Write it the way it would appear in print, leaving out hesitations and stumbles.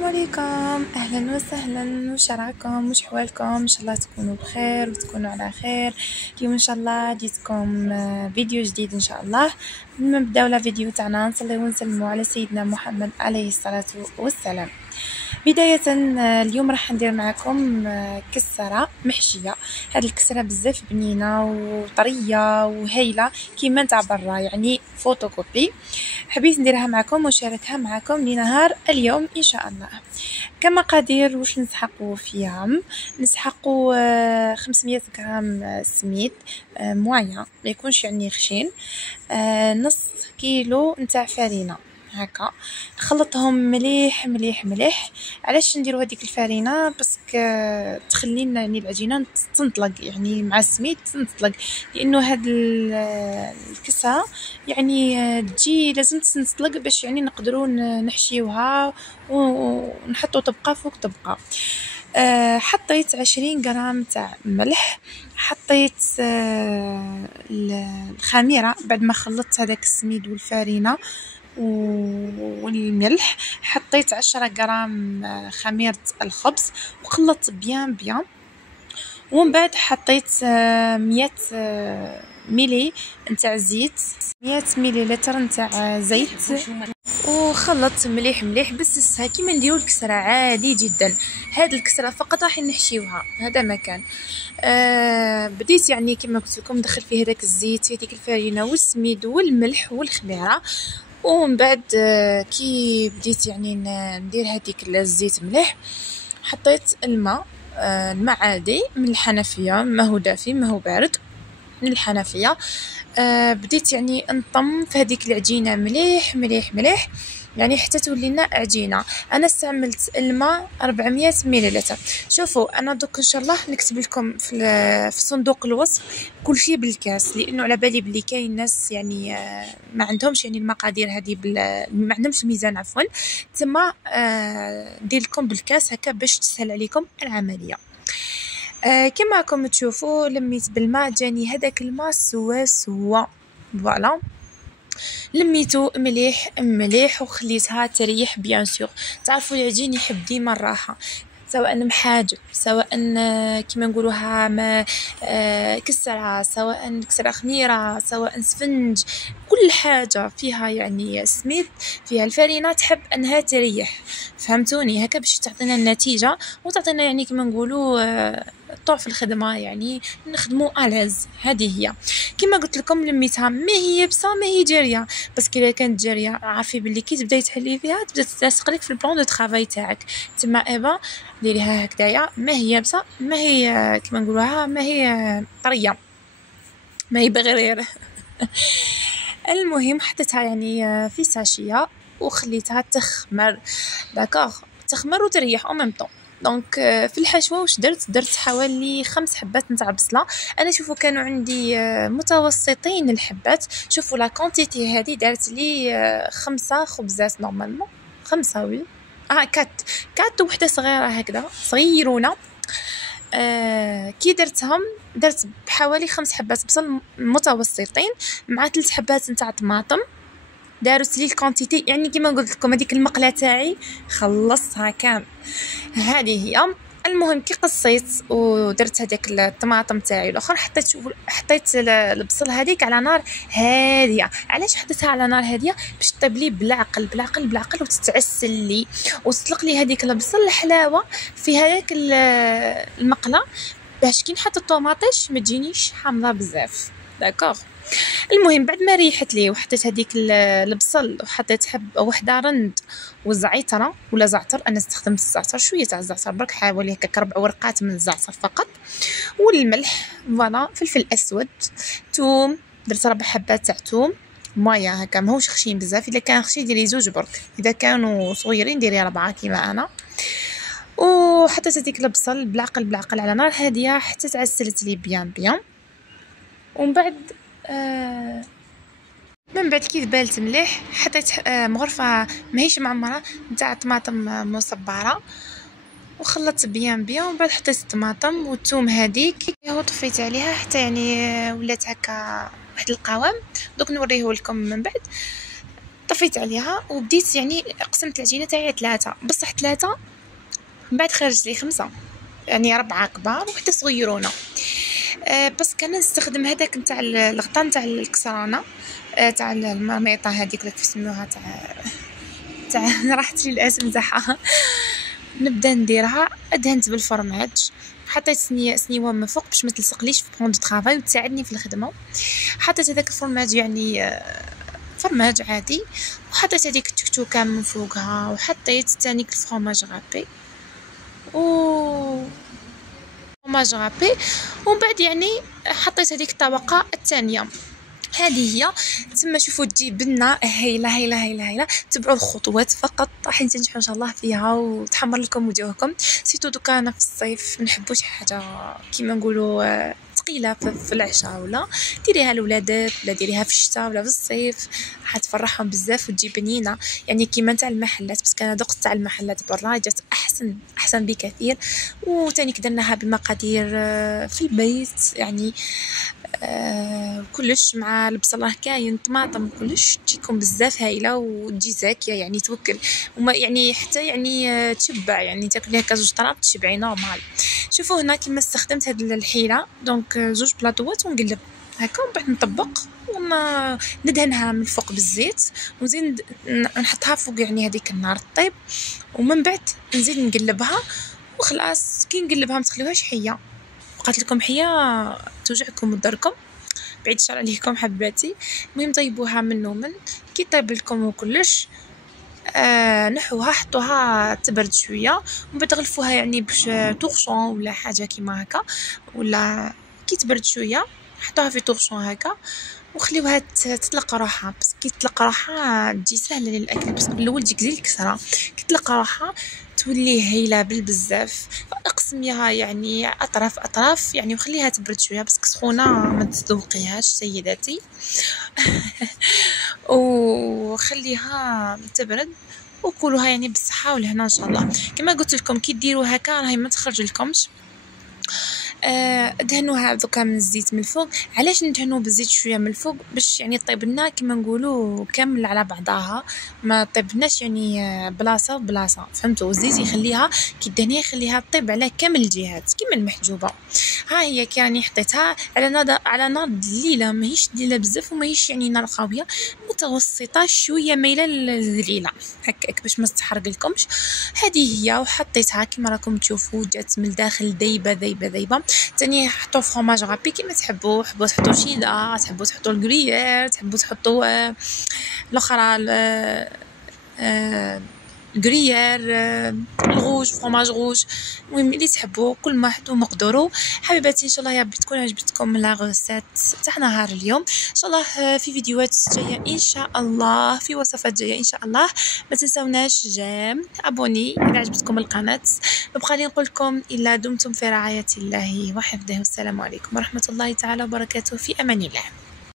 السلام عليكم، اهلا وسهلا، وش راكم؟ وش حوالكم؟ ان شاء الله تكونوا بخير وتكونوا على خير. اليوم ان شاء الله جيتكم فيديو جديد ان شاء الله. قبل ما نبداو لا فيديو تاعنا نصليو ونسلموا على سيدنا محمد عليه الصلاه والسلام. بداية اليوم راح ندير معكم كسرة محشية. هاد الكسرة بزاف بنينة وطرية وهايلة كيما نتاع برا، يعني فوتوكوبي. حبيت نديرها معكم ونشاركها معكم لنهار اليوم ان شاء الله. كمقادير واش نسحقوا فيها؟ نسحقوا 500 غرام سميد موية، ما يكونش يعني خشين. نص كيلو نتاع فرينة هكا، نخلطهم مليح مليح مليح. علاش نديروا هذيك الفرينه؟ باسكو تخلي لنا يعني العجينه تنطلق، يعني مع السميد تنطلق، لانه هاد الكسه يعني تجي لازم تنطلق باش يعني نقدروا نحشيوها ونحطوا طبقه فوق طبقه. حطيت 20 غرام تاع ملح، حطيت الخميره بعد ما خلطت هذاك السميد والفرينه والملح. حطيت 10 غرام خميرة الخبز وخلطت بيان بيان. ومن بعد حطيت 100 ميلي نتاع زيت، 100 مليلتر نتاع زيت، وخلطت مليح مليح بس كيما نديرو الكسره عادي جدا. هاد الكسره فقط راح نحشيوها، هذا مكان. بديت يعني كما قلت لكم ندخل فيه هذاك الزيت، في هذيك الفرينه والسميد والملح والخميره. ومن بعد كي بديت يعني ندير هذيك الزيت مليح، حطيت الماء عادي من الحنفيه، ما هو دافي ما هو بارد، من الحنفيه. بديت يعني نطم في هذيك العجينه مليح مليح مليح، يعني حتى تولي لنا عجينه. انا استعملت الماء 400 مليلتر. شوفوا انا دوك ان شاء الله نكتب لكم في صندوق الوصف كل شيء بالكاس، لانه على بالي بلي كاين ناس يعني ما عندهمش يعني المقادير هذه ما عندهمش الميزان عفوا، تما ندير لكم بالكاس هكا باش تسهل عليكم العمليه. كما راكم تشوفوا لميت بالماء، جاني هذاك الماء سوا فوالا. لميتو مليح مليح وخليتها تريح. بيان سور تعرفوا العجين يحب ديما الراحه، سواء محاجب، سواء كما نقولوها ما كسرها، سواء كسرة خميره، سواء سفنج، كل حاجه فيها يعني سميد، فيها الفرينه تحب انها تريح. فهمتوني؟ هكا باش تعطينا النتيجه وتعطينا يعني كما نقولوا طوع في الخدمه، يعني نخدموا ألز. هذه هي كما قلت لكم لميتها، ما هي يابسه ما هي جاريه، بس كي كانت جاريه عارفي باللي كي تبداي تحلي فيها تبدا تلاصق لك في البلان دو طرافاي تاعك. تما ايبا ديريها هكذايا، ما هي يابسه ما هي كما نقولوها ما هي طريه، ما هي بغرير. المهم حطيتها يعني في ساشيه وخليتها تخمر، داكوغ، تخمر وتريح او ميم طون. دونك في الحشوه واش درت حوالي 5 حبات نتاع بصله. انا شوفوا كانوا عندي متوسطين الحبات، شوفوا لا كونتيتي هذه دارت لي 5 خبزات نورمالمون، 5 وي 4 وحده صغيره هكذا صغيرونه. كي درت بحوالي 5 حبات بصل متوسطين مع 3 حبات نتاع طماطم. دارت لي الكونتيتي يعني كما قلت لكم هذيك المقله تاعي خلصتها كامل. هذه هي. المهم كي قصيت ودرت هذاك الطماطم تاعي الاخر، حطيت البصل هذيك على نار هاديه. علاش حطيتها على نار هاديه؟ باش طيب لي بالعقل بالعقل بالعقل وتتعسل لي وتطلق لي هذيك البصل الحلاوه في هذاك المقله، باش كي نحط الطوماطيش ما تجينيش حامضه بزاف. داكوغ. المهم بعد ما ريحت لي وحطيت هذيك البصل وحطيت وحده رند والزعتره ولا زعتر، انا استخدمت الزعتر شويه تاع الزعتر برك، حوالي هكا 4 ورقات من الزعتر فقط، والملح فوالا، فلفل اسود، ثوم، درت 4 حبات تاع ثوم، مايا هكا ماهوش خشين بزاف، اذا كان خشين ديري 2 برك، اذا كانوا صغيرين ديري 4 كيما انا. وحطيت هذيك البصل بالعقل بالعقل على نار هاديه حتى تعسلت لي بيان بيان. ومن بعد كي ذبالت مليح حطيت مغرفه ماهيش معمره نتاع طماطم مصبره وخلطت بيان بيان. ومن بعد حطيت الطماطم والثوم هذيك وطفيت عليها حتى يعني ولات هكا واحد القوام. دوك نوريه لكم من بعد. طفيت عليها وبديت يعني قسمت العجينه تاعي 3 بصح 3 من بعد خرجت لي 5 يعني 4 كبار وحده صغيرونه. بس كان نستخدم هذاك نتاع الغطاء نتاع الكسرانه تاع المرميطه هذيك اللي يسموها تاع راحت لي الاسم تاعها. نبدا نديرها، ادهنت بالفرماج، حطيت سنيوه من فوق باش ما تلصقليش في بون دو طرافاي وتساعدني في الخدمه. حطيت هذاك الفرماج يعني فرماج عادي، وحطيت هذيك التكتوكه من فوقها، وحطيت تاني الفرماج غابي فرماج غابي. ومن بعد يعني حطيت هذيك الطبقه الثانيه. هذه هي تما. شوفوا تجي بنه هايله هايله هايله هايله. تبعوا الخطوات فقط راح تنجحوا ان شاء الله فيها وتحمر لكم وجوهكم. سيتو دوكا انا في الصيف نحبوا شي حاجه كيما نقولوا ثقيله في العشاء، ولا ديريها لولادك ولا ديريها في الشتاء ولا في الصيف، راح تفرحهم بزاف وتجي بنينه يعني كيما تاع المحلات. بس كان ذقت تاع المحلات برا جات احسن بكثير. وتاني درناها بالمقادير في البيت يعني كلش مع البصل راه كاين، طماطم كلش، تجيكم بزاف هايله وتجي زاكيه يعني توكل. وما يعني حتى يعني تشبع يعني تاكليها كزوج طراب تشبعي نورمال. شوفوا هنا كيما استخدمت هاد الحيله دونك زوج بلاطوات ونقلب هكا ومن بعد نطبق وما ندهنها من الفوق بالزيت ونزيد نحطها فوق يعني هذيك النار طيب، ومن بعد نزيد نقلبها وخلاص. كي نقلبها ما تخليوهاش حيه، قالت لكم حيه توجعكم وتضركم، بعيد الشر عليكم حباتي. المهم طيبوها من كي طيب لكم وكلش نحوها حطوها تبرد شويه ومن بعد غلفوها يعني باش طورشون ولا حاجه كيما هكا، ولا كي تبرد شويه حطوها في طورشون هكا وخليوها تطلق روحها. بس كي تطلق روحها تجي سهله للاكل، بس الاول تجيك زي الكسره. كي تطلق روحها تولي هايله بالبزاف. اقسميها يعني اطراف يعني وخليها تبرد شويه، بس سخونه ما تذوقيهاش سيداتي. وخليها تبرد وكلوها يعني بالصحه والهنا ان شاء الله. كما قلت لكم كي ديروا هكا راهي ما تخرج لكمش. دهنوها دوكا من الزيت من الفوق. علاش ندهنوا بالزيت شويه من الفوق؟ باش يعني طيب لنا كما نقولوا كامل على بعضها، ما طيبناش يعني بلاصه بلاصه، فهمتوا؟ الزيت يخليها كي دهنيها يخليها طيب على كامل الجهات كيما المحجوبه. ها هي كاني حطيتها على نار دليله، ماهيش دليله بزاف وماهيش يعني نار قويه، متوسطه شويه مايله للذليله هكاك باش ما تحرق لكمش. هذه هي وحطيتها كما راكم تشوفوا جات من الداخل دايبه دايبه دايبه. ثاني حطوا فرماج غابي كيما تحبوا، حبوا تحطوا شيدا، تحبوا تحطوا الكريير، تحبوا تحطوا الاخرى كريير الغوج فرماج غوج، المهم اللي تحبوا كل ما حطوا مقدورو. حبيباتي ان شاء الله يا رب تكون عجبتكم لا غوسات تاع نهار اليوم. ان شاء الله في فيديوهات جايه ان شاء الله، في وصفات جايه ان شاء الله. ما تنسوناش جيم ابوني اذا عجبتكم القناه. بقى لي نقول لكم الا دمتم في رعايه الله وحفظه، والسلام عليكم ورحمه الله تعالى وبركاته، في امان الله.